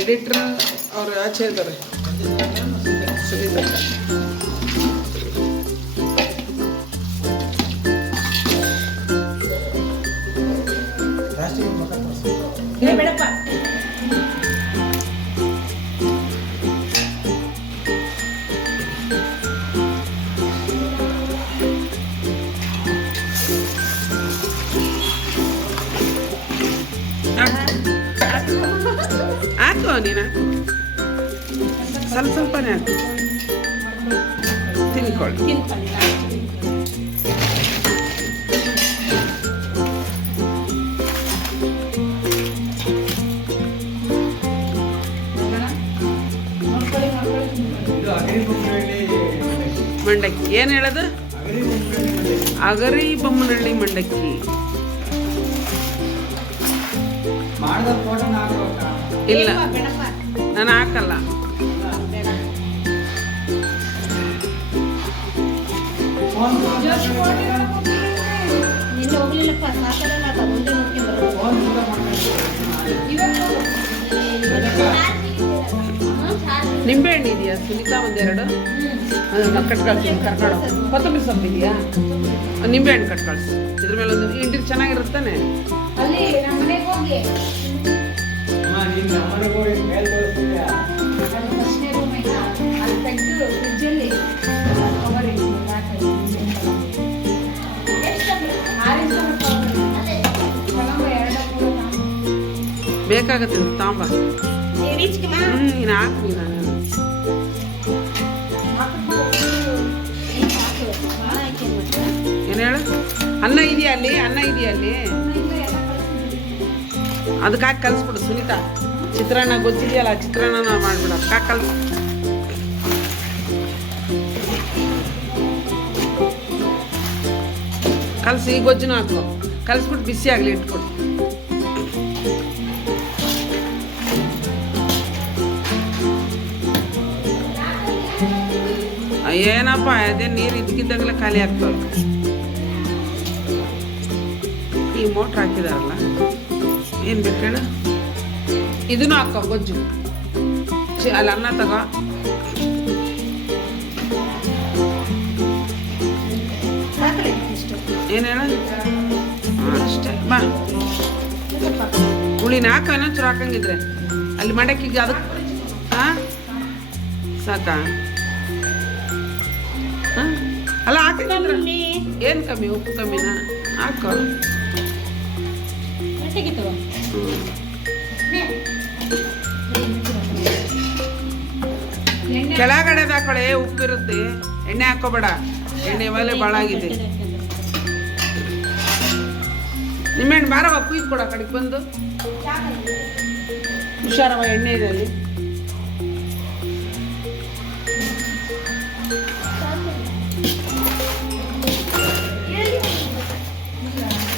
Editor ಅವ್ರು ಆಚೆ ಇದ್ದಾರೆ ಸುನೀತಾ ನೀನು ಹಾಕು ಸ್ವಲ್ಪ ಸ್ವಲ್ಪನೇ ಹಾಕು ತಿನ್ಕೊಳ್ಳಿ ತಿನ್ಕೊಳ್ಳಿ ನೋಡ್ಕೊಳ್ಳಿ ನೋಡ್ಕೊಳ್ಳಿ ಇದು ಅಗರಿ ಬೊಮ್ಮನಹಳ್ಳಿ ಮಂಡಕ್ಕಿ ಏನು ಹೇಳೋದು ಅಗರಿ ಬೊಮ್ಮನಹಳ್ಳಿ ಅಗರಿ ಬೊಮ್ಮನಹಳ್ಳಿ ಮಂಡಕ್ಕಿ ಬರೋದು ನಾನು ಹಾಕಲ್ಲ. ನಿಂಬೆಹಣ್ಣು ಇದೆಯಾ ಸುನೀತಾ ಒಂದೆರಡು? ಅದನ್ನು ಕಟ್ ಕಳ್ಸಿ ಕರ್ಕೊಂಡು ಕೊತ್ತಂಬರಿ ಸೊಪ್ಪು ಇದೆಯಾ ನಿಂಬೆಹಣ್ಣು ಕಟ್ ಕಳ್ಸಿ ಇದ್ರ ಮೇಲೆ ಒಂದು ಇಂಟಿಗೆ ಚೆನ್ನಾಗಿರುತ್ತಾನೆ? ಬೇಕಾಗತ್ತೆ ತಾಂಬ. ಹ್ಞೂ ನೀನು ಹಾಕು ನೀನು ಏನು ಹೇಳು? ಅನ್ನ ಇದೆಯಾ ಅಲ್ಲಿ? ಅನ್ನ ಇದೆಯಾ ಅಲ್ಲಿ? ಅದಕ್ಕೆ ಹಾಕಿ ಕಲಿಸ್ಬಿಡು. ಸುನೀತಾ, ಚಿತ್ರಾನ್ನ ಗೊತ್ತಿದೆಯಲ್ಲ, ಚಿತ್ರಾನ್ನ ಮಾಡ್ಬಿಡು. ಅದಕ್ಕೆ ಹಾಕಿ ಕಲ್ಸ್ ಕಲಸಿ ಗೊಜ್ಜನ ಹಾಕು. ಕಲಿಸ್ಬಿಟ್ಟು ಬಿಸಿ ಆಗಲಿ ಇಟ್ಕೊಡು. ಏನಪ್ಪ, ಅದೇ ನೀರು ಇದಕ್ಕಿದ್ದಾಗಲೇ ಖಾಲಿ ಆಗ್ತವೆ ಈ ಮೋಟ್ರ್ ಹಾಕಿದಾರಲ್ಲ? ಏನು ಬೇಕು ಹೇಳು? ಇದನ್ನು ಹಾಕೋ ಗೊಜ್ಜು. ಅಲ್ಲಿ ಅನ್ನ ತಗೋ. ಏನು ಹೇಳು? ಹಾಂ ಅಷ್ಟೇ ಬಾ. ಹುಳಿನ ಹಾಕೋ ಇನ್ನೊಂಚೂರು ಹಾಕಂಗಿದ್ರೆ. ಅಲ್ಲಿ ಮಾಡಕ್ಕಿಗೆ ಅದಕ್ಕೆ ಹಾಂ ಸಾಕಾ? ಹಾಂ ಅಲ್ಲ ಹಾಕಿದ್ರೆ ಏನು ಕಮ್ಮಿ ಉಪ್ಪು ಕಮ್ಮಿನಾ? ಹಾಕೋ. ಕೆಳಗಡೆ ಹಾಕೊಳ್ಳೆ ಉಪ್ಪಿರುತ್ತೆ ಎಣ್ಣೆ ಹಾಕೋಬೇಡ ಎಣ್ಣೆ ಮೇಲೆ ಭಾಳ ಆಗಿದೆ. ನಿಮ್ಮೆಣ್ಣು ಬಾರವ ಕುಯ್ದು ಕೊಡ ಕಡೆಗೆ ಬಂದು. ಹುಷಾರವ ಎಣ್ಣೆ ಇದೆ ಅಲ್ಲಿ.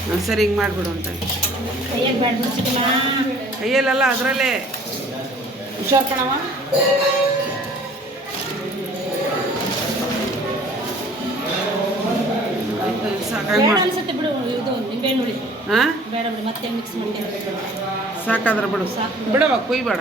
ಹಾಂ, ಸರಿ ಹಿಂಗೆ ಮಾಡಿಬಿಡು ಅಂತ. ಕೈಯಲ್ಲೆಲ್ಲ ಅದರಲ್ಲೇ. ಹುಷಾರ್ ಕಣವ ಅನ್ಸುತ್ತೆ ಬಿಡು ಇದು ನಿಂಬೆಹಣ್ಣು ಹಾಂ ಬೇಡ ಬಿಡು ಮತ್ತೆ ಮಿಕ್ಸ್ ಮಾಡಿ ಸಾಕಾದ್ರೆ ಬಿಡು. ಬಿಡವ ಕುಯ್ಬೇಡ.